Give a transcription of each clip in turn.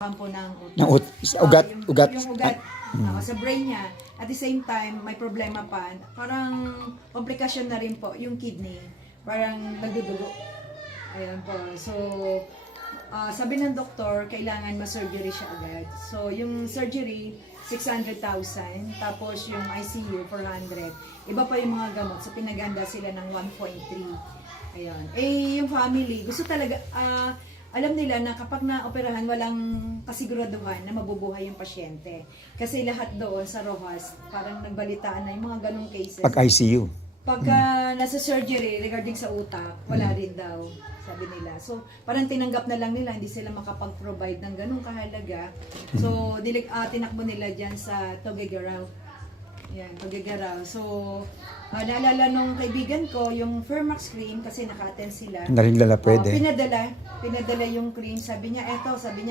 kampo ng Ng ugat, yung, ugat. Yung ugat sa brain niya. At the same time, may problema pa. Parang komplikasyon na rin po yung kidney. Parang nagdudugo. Ayan po. So, sabi ng doktor, kailangan ma-surgery siya agad. So, yung surgery, 600,000. Tapos yung ICU, 400. Iba pa yung mga gamot. So, pinaganda sila ng 1.3. Ayan. Eh, yung family, gusto talaga, alam nila na kapag naoperahan, walang kasiguraduhan na mabubuhay yung pasyente. Kasi lahat doon sa Rojas, parang nagbalitaan na yung mga ganong cases. Pag ICU. Pagka nasa surgery regarding sa utak, wala rin daw, sabi nila. So, parang tinanggap na lang nila, hindi sila makapag-provide ng ganong kahalaga. So, tinakbo nila dyan sa Tuguegarao. Yan, Tuguegarao. So, naalala nung kaibigan ko, yung Fermax cream, kasi naka-attend sila. Na rin lala pwede. Pinadala yung cream. Sabi niya,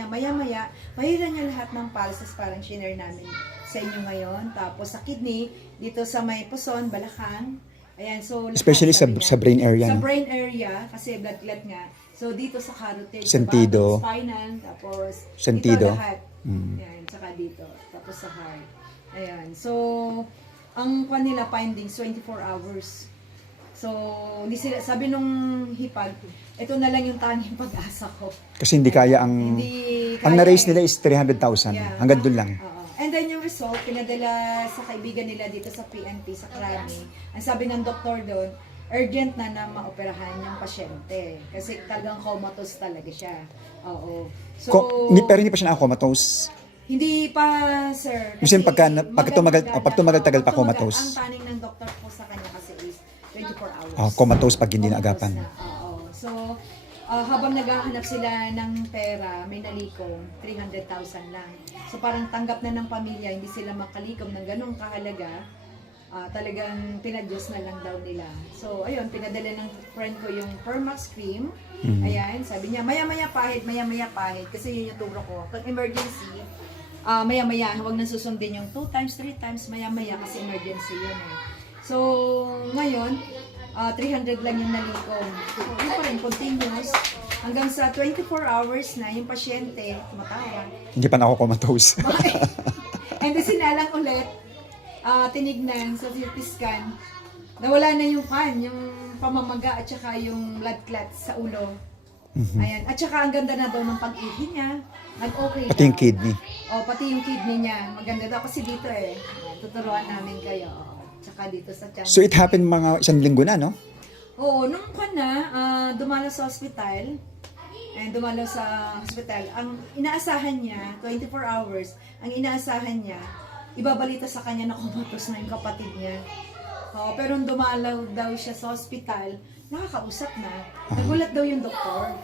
maya-maya, pahiran niya lahat ng pulses, parang share namin sa inyo ngayon. Tapos sa kidney, dito sa may puson, balakang. Ayan, so lahat, Especially sa brain area. Sa no? brain area, kasi blood clot nga. So dito sa carotid, Sentido. sa spinal, tapos Sentido. dito lahat. Ayan, saka dito. Tapos sa heart. Ayan, so ang kanila findings 24 hours. So, hindi sila, sabi nung hipag, ito na lang yung tanging pag-asa ko. Kasi hindi kaya ang... Hindi kaya ang na-raise nila is 300,000. Yeah. Hanggang doon lang. Oo. And then yung result, pinadala sa kaibigan nila dito sa PNP, sa Krami. Ang sabi ng doktor doon, urgent na maoperahan yung pasyente. Kasi talagang comatose talaga siya. Oo. So, Pero hindi pa siya nakakomatose. hindi pa, sir. Minsan pag tumagal-tagal pa comatose. Ang taning ng doktor po sa kanya kasi is 24 hours. Comatose pag hindi naagapan. Oo. So, habang naghahanap sila ng pera, may nalikom, 300,000 lang. So, parang tanggap na ng pamilya, hindi sila makalikom ng ganong kahalaga. Talagang pinadyos na lang daw nila. So, ayun, pinadala ng friend ko yung Fermax cream. Ayan, sabi niya, maya-maya pahid. Kasi yun yung turo ko. Pag emergency, maya-maya, huwag nang susundin yung 2 times, 3 times, maya-maya kasi emergency yun eh. So, ngayon, 300 lang yung nalikom. Yun pa rin, continuous. Hanggang sa 24 hours na yung pasyente, tumatawa. Hindi pa nakakomatose. And then sinalang ulit, tinignan sa CT scan, nawala na yung yung pamamaga at saka yung blood clot sa ulo. Ayan. At saka ang ganda na daw ng pag-ihi niya. Nag-okay Pati yung kidney. Pati yung kidney niya. Maganda daw. Kasi dito tuturuan namin kayo. Tsaka dito sa tiyan. So it happened mga 1 linggo na, no? Oo. Nung dumalo sa hospital. Ang inaasahan niya, 24 hours, ang inaasahan niya, ibabalita sa kanya na comatose na yung kapatid niya. Pero nung dumalaw daw siya sa hospital, nakakausap na. Nagulat daw yung doktor.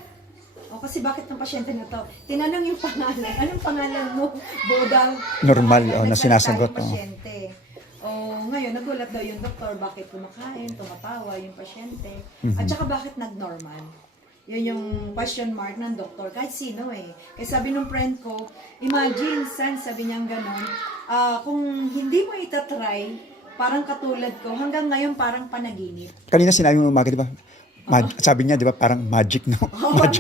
Kasi bakit ng pasyente na to? Tinanong yung pangalan. Anong pangalan mo? Bodang. Normal, na sinasagot. Pasyente. Ngayon, nagulat daw yung doktor. Bakit kumakain, tumatawa yung pasyente. At saka bakit nag-normal? Yun yung question mark ng doktor. Kahit sino Kaya sabi ng friend ko, imagine, San, sabi niyang ganon, kung hindi mo itatry, parang katulad ko, hanggang ngayon parang panaginip. Kanina sinabi mo umaga, di ba? Sabi niya, di ba, parang magic, no?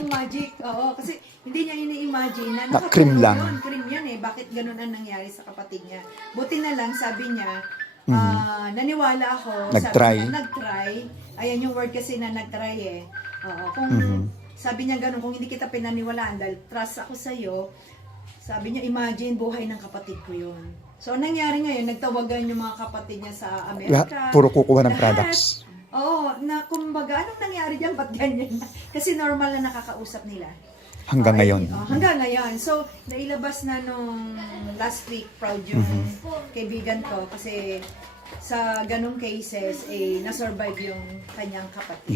Magic. Oo, kasi hindi niya ini-imagine na cream lang. Cream yan Bakit ganun ang nangyari sa kapatid niya? Buti na lang, sabi niya, naniwala ako. Nag-try. Nag-try. Ayan yung word kasi na nag-try Kung sabi niya ganun, kung hindi kita pinaniwalaan dahil trust ako sa'yo, sabi niya, imagine, buhay ng kapatid ko yun. So, anong nangyari ngayon? Nagtawagan yung mga kapatid niya sa Amerika. Puro kukuha ng products. Oo, kumbaga, anong nangyari dyan? Ba't ganyan? Kasi normal na nakakausap nila. Hanggang ngayon. Hanggang ngayon. So, nailabas na nung last week, proud yung kaibigan ko. Kasi sa ganong cases, nasurvive yung kanyang kapatid.